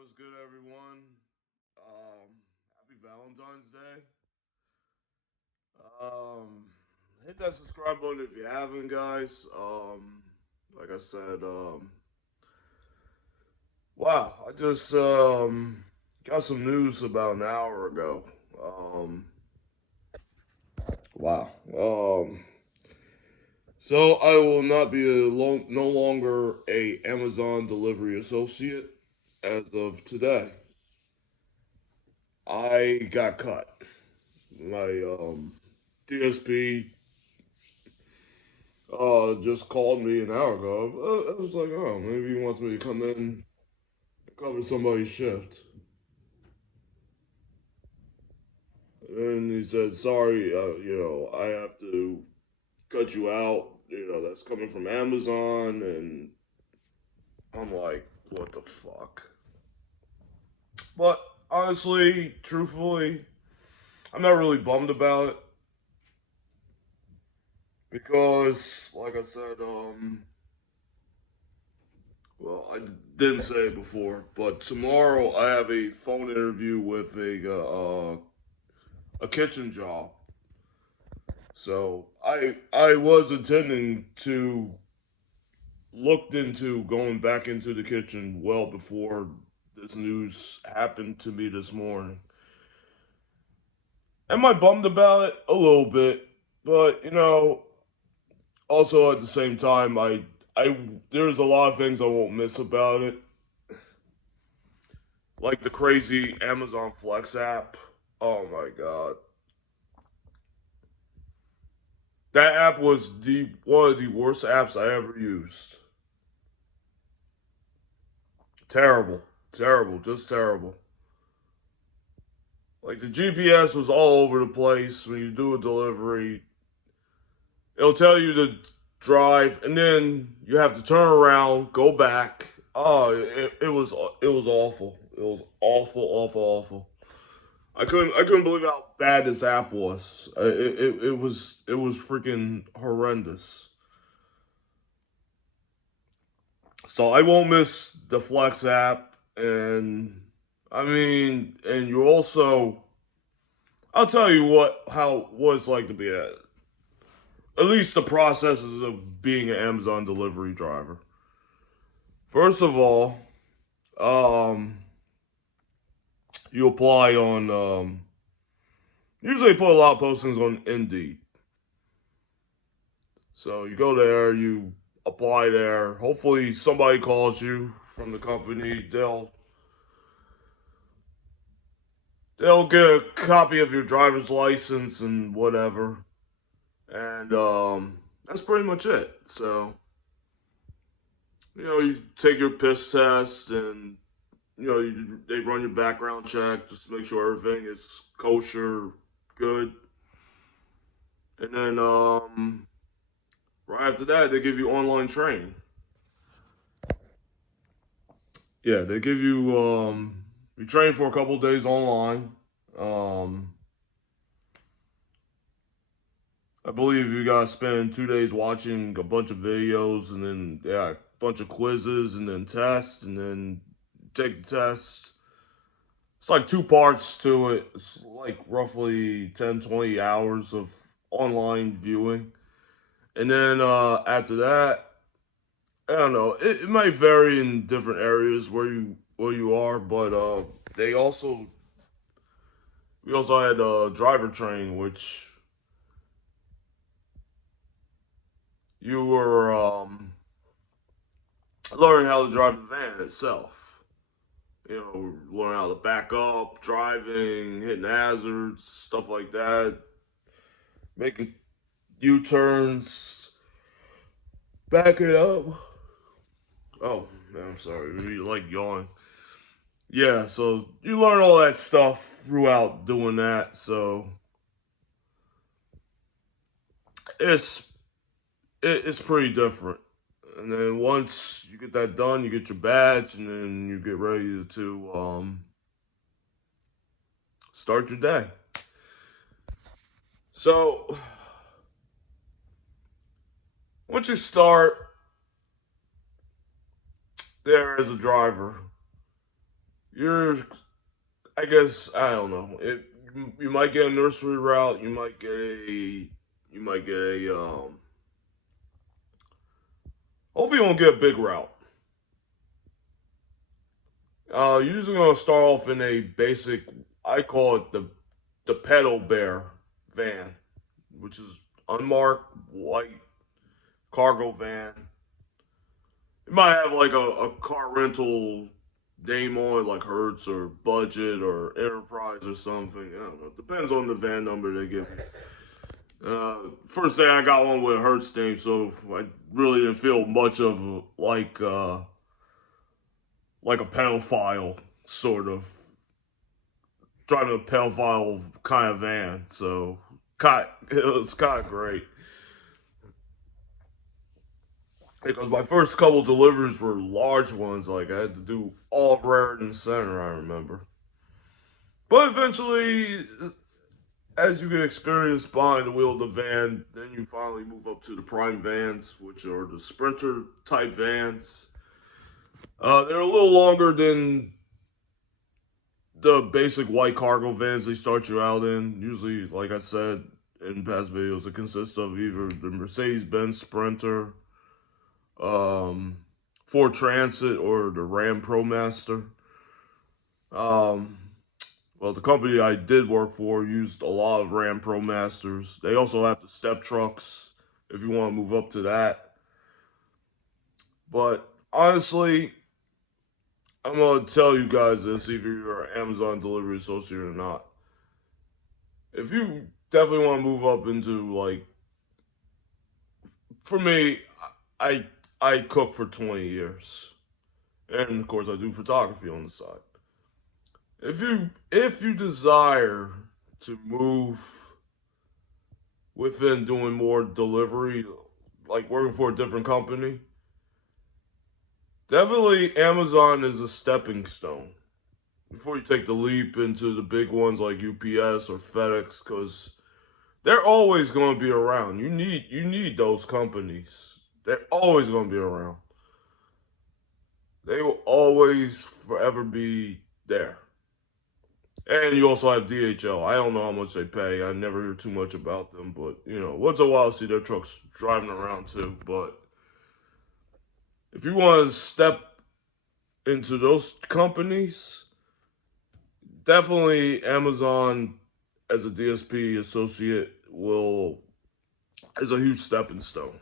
what's good, everyone? Happy Valentine's Day. Um, Hit that subscribe button if you haven't, guys. Like I said, wow, I just got some news about an hour ago. Um, wow. So I will not be no longer a Amazon delivery associate as of today. I got cut. My DSP just called me an hour ago. I was like, oh, maybe he wants me to come in and cover somebody's shift. And he said, sorry, I have to cut you out. That's coming from Amazon. And I'm like, what the fuck? But honestly, truthfully, I'm not really bummed about it because, like I said, well, I didn't say it before, but tomorrow I have a phone interview with a kitchen job. So I was intending to looked into going back into the kitchen well before this news happened to me this morning. Am I bummed about it? A little bit, but also at the same time, I there's a lot of things I won't miss about it, like the crazy Amazon Flex app. Oh my god, that app was the one of the worst apps I ever used. Terrible, terrible, just terrible. Like the GPS was all over the place when you do a delivery. It'll tell you to drive, and then you have to turn around, go back. Oh, it was awful. It was awful, awful, awful. I couldn't believe how bad this app was. It was freaking horrendous. So I won't miss the Flex app, and I mean, and you also, I'll tell you what it's like to be at least the processes of being an Amazon delivery driver. First of all, um, you apply on usually put a lot of postings on Indeed. So you go there, you apply there. Hopefully somebody calls you from the company. They'll get a copy of your driver's license and whatever. And that's pretty much it. So, you take your piss test and they run your background check just to make sure everything is kosher, good. And then right after that, they give you online training. Yeah, they give you you train for a couple of days online. Um, I believe you gotta spend 2 days watching a bunch of videos, and then yeah, a bunch of quizzes, and then tests, and then take the test. It's like two parts to it. It's like roughly 10, 20 hours of online viewing. And then after that, I don't know. It might vary in different areas where you are, but they also we also had driver training, which you were learning how to drive the van itself. Learn how to back up, driving, hitting hazards, stuff like that, making U-turns, backing up. Oh, man, I'm sorry. Maybe you like yawn. Yeah, so you learn all that stuff throughout doing that. So it's it's pretty different. And then once you get that done, you get your badge, and then you get ready to start your day. So once you start there as a driver, you're, I guess, I don't know. You might get a nursery route. You might get hopefully you won't get a big route. You're usually gonna start off in a basic, I call it the pedal bear van, which is unmarked white cargo van. It might have like a car rental name on it, like Hertz or Budget or Enterprise or something. I don't know. Depends on the van number they give you. First day I got one with Hertz name, so I really didn't feel much of like a pedophile sort of driving a pedophile kind of van. So it was kind of great because my first couple deliveries were large ones. Like I had to do all of Raritan Center, I remember. But eventually, as you get experience behind the wheel of the van, then you finally move up to the prime vans, which are the sprinter type vans. They're a little longer than the basic white cargo vans they start you out in. Usually, like I said in past videos, it consists of either the Mercedes-Benz Sprinter, Ford Transit, or the Ram ProMaster. Um, well, the company I did work for used a lot of Ram ProMasters. They also have the step trucks if you want to move up to that. But honestly, I'm going to tell you guys this, either you're an Amazon delivery associate or not. If you definitely want to move up into, like, for me, I I cook for 20 years. And of course I do photography on the side. If you desire to move within doing more delivery, like working for a different company, definitely Amazon is a stepping stone before you take the leap into the big ones like UPS or FedEx, because they're always going to be around. You need those companies. They're always going to be around. They will always forever be there. And you also have DHL. I don't know how much they pay. I never hear too much about them, but once in a while I see their trucks driving around too. But if you want to step into those companies, definitely Amazon as a DSP associate is a huge stepping stone.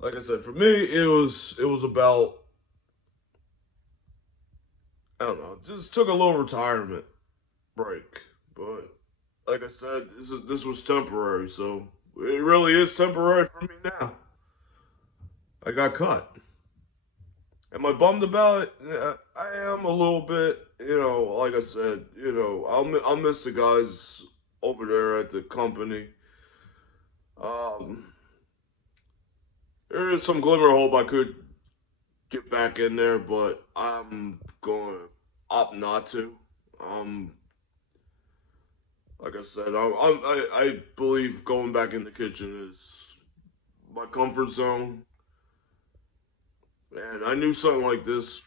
Like I said, for me, it was about, I don't know, just took a little retirement break. But like I said, this was temporary, so it really is temporary for me now. I got cut. Am I bummed about it? Yeah, I am a little bit. Like I said, I'll miss the guys over there at the company. Um, there is some glimmer of hope I could get back in there, but I'm going to opt not to. Um, like I said, I believe going back in the kitchen is my comfort zone. And I knew something like this.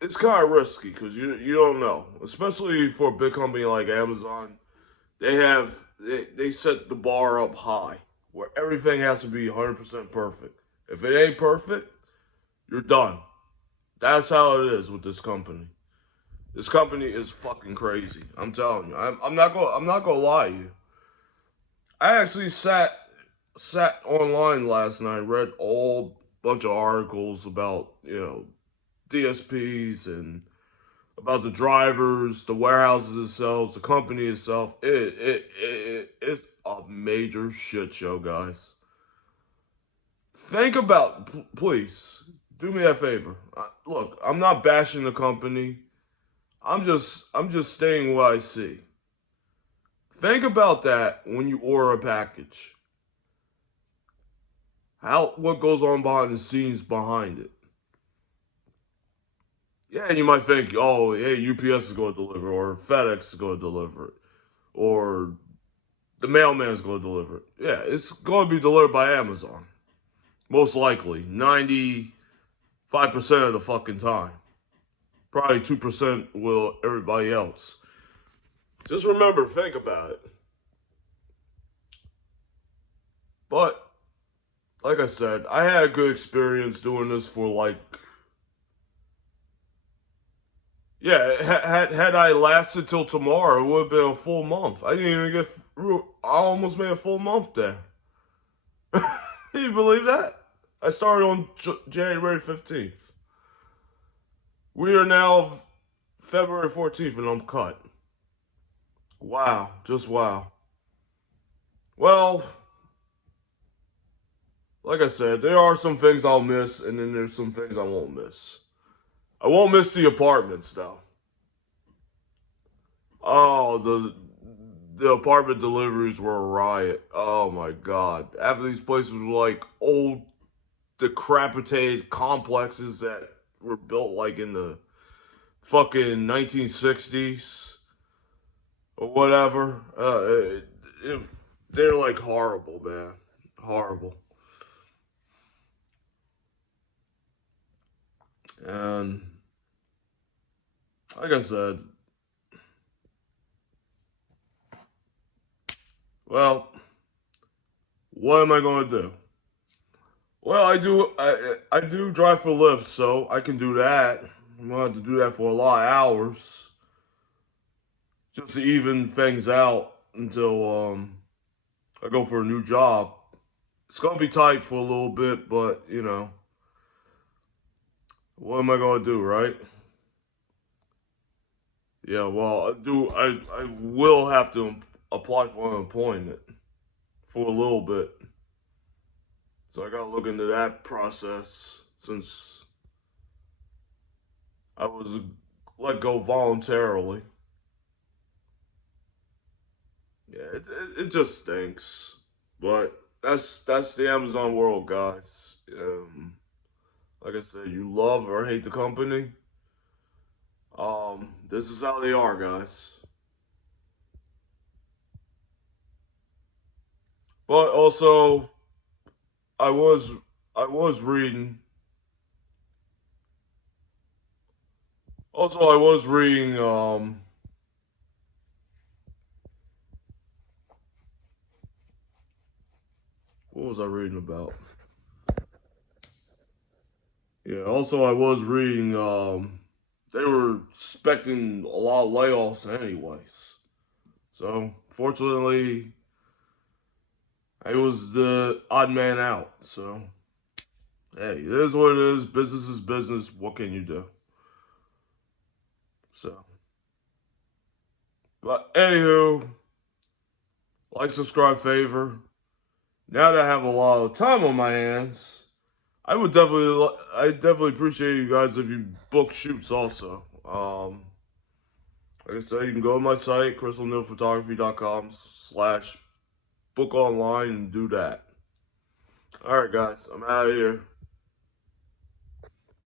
It's kind of risky because you don't know, especially for a big company like Amazon. They set the bar up high where everything has to be 100% perfect. If it ain't perfect, you're done. That's how it is with this company. This company is fucking crazy. I'm telling you. I'm not gonna lie to you. I actually sat online last night, read all bunch of articles about DSPs and about the drivers, the warehouses themselves, the company itself. It's a major shit show, guys. Think about, please do me a favor. Look, I'm not bashing the company. I'm just stating what I see. Think about that when you order a package. What goes on behind the scenes behind it. Yeah, and you might think, oh, hey, UPS is going to deliver, or FedEx is going to deliver it, or the mailman is going to deliver it. Yeah, it's going to be delivered by Amazon. Most likely. 95% 5% of the fucking time. Probably 2% will everybody else. Just remember, think about it. But like I said, I had a good experience doing this for like, yeah, had I lasted till tomorrow, it would have been a full month. I didn't even get through. I almost made a full month there. Can you believe that? I started on January 15th. We are now February 14th and I'm cut. Wow, just wow. Well, like I said, there are some things I'll miss, and then there's some things I won't miss. I won't miss the apartments though. Oh, the apartment deliveries were a riot. Oh my god. Half of these places were like old, decrepitated complexes that were built like in the fucking 1960s or whatever. They're like horrible, man. Horrible. And like I said, well, what am I going to do? Well, I do drive for Lyft, so I can do that. I'm gonna have to do that for a lot of hours just to even things out until I go for a new job. It's gonna be tight for a little bit, but you know, what am I gonna do, right? Yeah, well, I will have to apply for unemployment for a little bit. So I gotta look into that process since I was let go voluntarily. Yeah, it just stinks. But that's the Amazon world, guys. Like I said, you love or hate the company. This is how they are, guys. But also, I was I was reading. Also, I was reading. What was I reading about? Yeah. Also, I was reading. They were expecting a lot of layoffs, anyways. So, fortunately, I was the odd man out. So, hey, it is what it is. Business is business. What can you do? So, but anywho, like, subscribe, favor. Now that I have a lot of time on my hands, I definitely appreciate you guys if you book shoots also. Like I said, you can go to my site, crystalnillphotography.com/book online and do that. All right, guys, I'm out of here.